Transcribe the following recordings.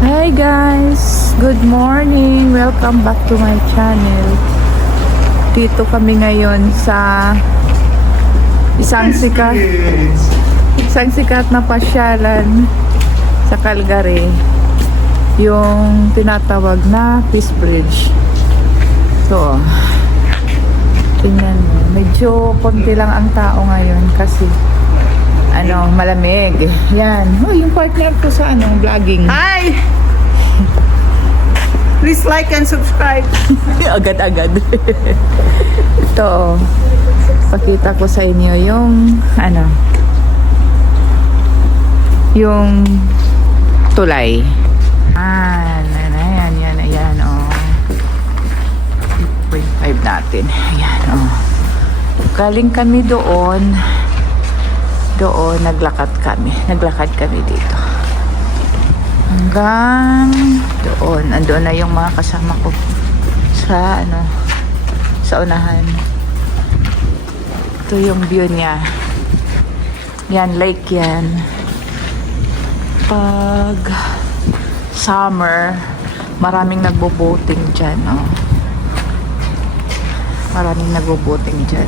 Hi guys! Good morning! Welcome back to my channel. Dito kami ngayon sa isang sikat na pasyalan sa Calgary. Yung tinatawag na Peace Bridge. So, tingnan mo. Medyo konti lang ang tao ngayon kasi malamig. Yan. Oh, yung partner ko sa vlogging. Hi! Please like and subscribe. Agad-agad. Ito, pakita ko sa inyo yung yung tulay. Ayan, oh. 0.5 natin. Ayan, oh. Galing kami doon, naglakad kami dito. Hanggang doon. Andoon na yung mga kasama ko sa unahan. Ito yung view niya. Yan, lake yan. Pag summer, maraming nagbo-boating dyan, oh. Maraming nagbo-boating dyan.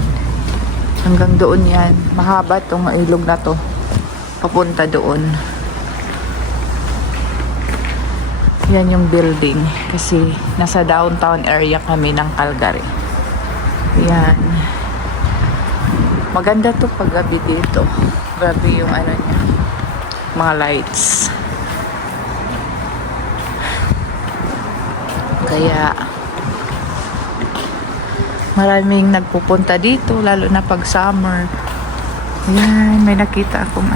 Hanggang doon yan. Mahaba tong ilog na to. Papunta doon. Yan yung building. Kasi nasa downtown area kami ng Calgary. Yan. Maganda to pag gabi dito. Grabe yung niya. Mga lights. Kaya maraming nagpupunta dito, lalo na pag summer. Yan, may nakita akong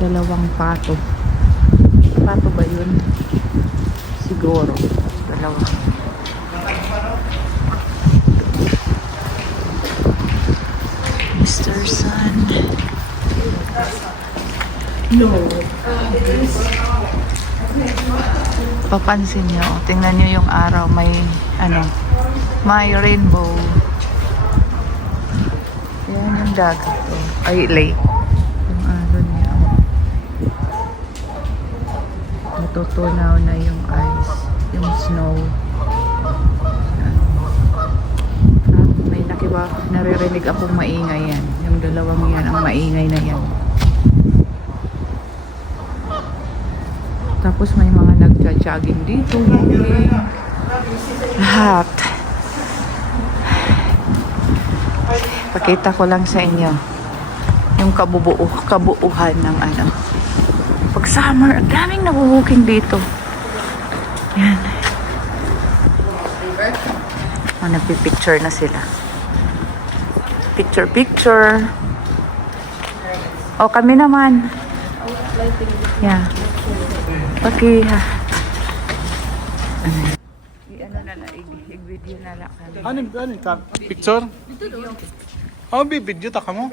dalawang pato. Pato ba yun? Siguro. Dalawa. Mr. Sun. No. Papansin nyo, tingnan nyo yung araw, may rainbow. Yan yung dagat to. Ay, lake. Yung araw niya. Natutunaw na yung ice, yung snow. May naririnig akong maingay yan. Yung dalawang yan, ang maingay na yan. Tapos may mga nagja-jogging dito. Lahat. Pakita ko lang sa inyo yung kabuuhan ng pag summer, ang daming nag-walking dito. Yan. Nagpipicture na sila. Picture. O, kami naman. Yeah. Okay, ha. I-video na lang kami. Ano ka? Picture? Oh, video ta ka mo?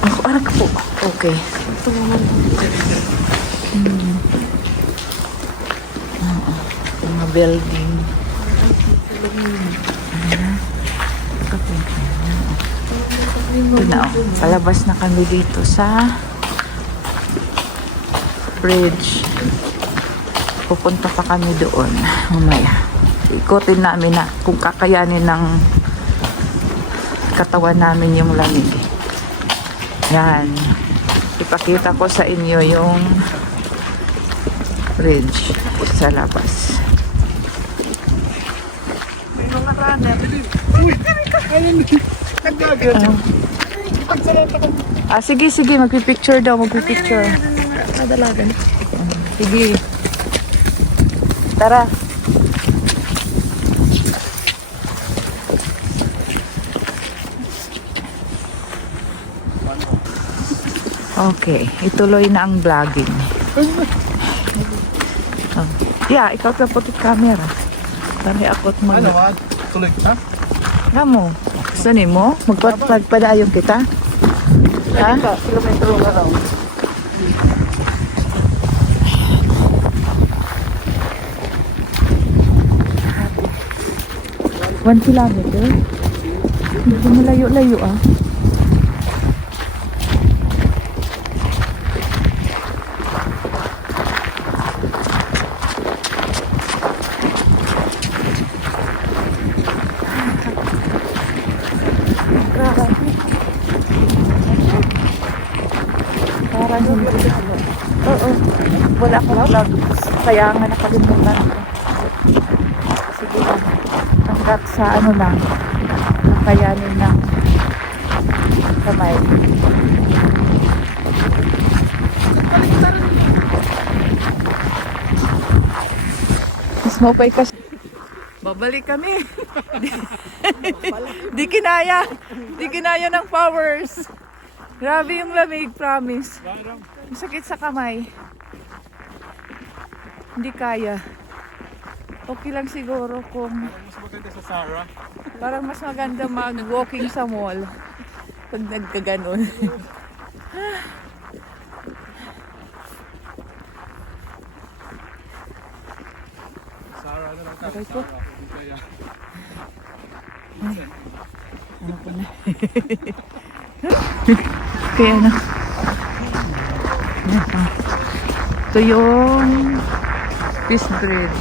Ako, arak po. Okay. Ito naman. Mga building. Palabas na kami dito sa bridge. Pupunta pa kami doon mamaya. Ikotin namin na kung kakayanin ng katawan namin yung lamig. Yan. Ipakita ko sa inyo yung bridge sa labas. May mga runner. Uy! Ayun! Sige, magpipicture daw, magpipicture. Madalagan. Sige. Tara. Okay, ituloy na ang vlogging. Oh. Yeah, ikaw sa putit camera. Tari ako't Ano ba? Tuloy ka? Kamo, gusto ni mo? Magpadayon kita? Ha? Kilometro ka raw. 1 kilometer? Medyo malayo-layo ah. Parang hindi. Oo. Wala akong vlog. Kaya nga nakalimutan ko. Sige lang. Hanggat sa ano lang. Nakayanin ng kamay. Mas mapay kasi. Babalik kami. Di kinaya. Di kinaya ng powers. Grabe yung lamig, promise. Ang sakit sa kamay. Hindi kaya. Okay lang siguro kung Mas maganda sa Sarah. parang mas maganda mag-walking sa mall pag nagkaganon. Sarah na lang tayo. Aray ko. Sarah, hindi kaya. Kaya na. Ito yung Peace Bridge.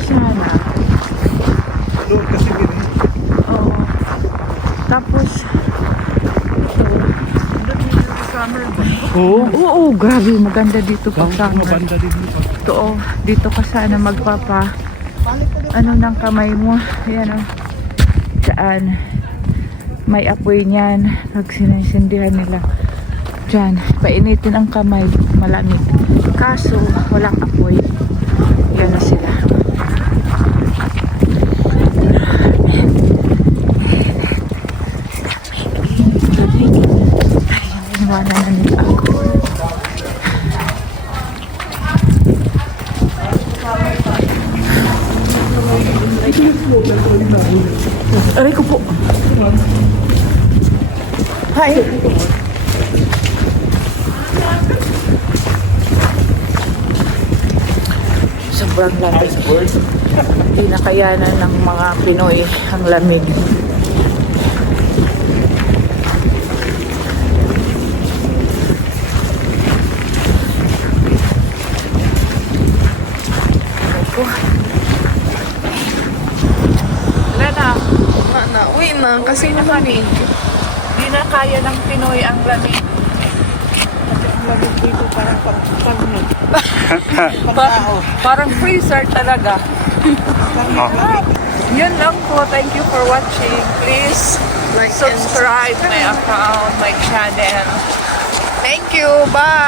Sana. Doon kasi ganun. Oo. Tapos, Oo. oo, grabe, maganda dito pag summer. Mabanda din dito. Totoo, dito ka sana magpapa ano ng kamay mo. Ayan o. Saan? May apoy niyan. Pag sinasindihan nila. Diyan, painitin ang kamay. Malamig. Kaso, walang apoy. Yan na sila. Inuwanan na nila ako. Aray ko po. Hi. Sobrang lamig. Hindi na kayanan ng mga Pinoy ang lamig. Opo. Wala na. Uwi na, kasi malamig. Hindi na kaya ng Pinoy ang lamig. Ang lamig dito parang pagpagnog. Parang freezer talaga. Yun lang po. Thank you for watching. Please Like and subscribe my account, my channel. Thank you. Bye.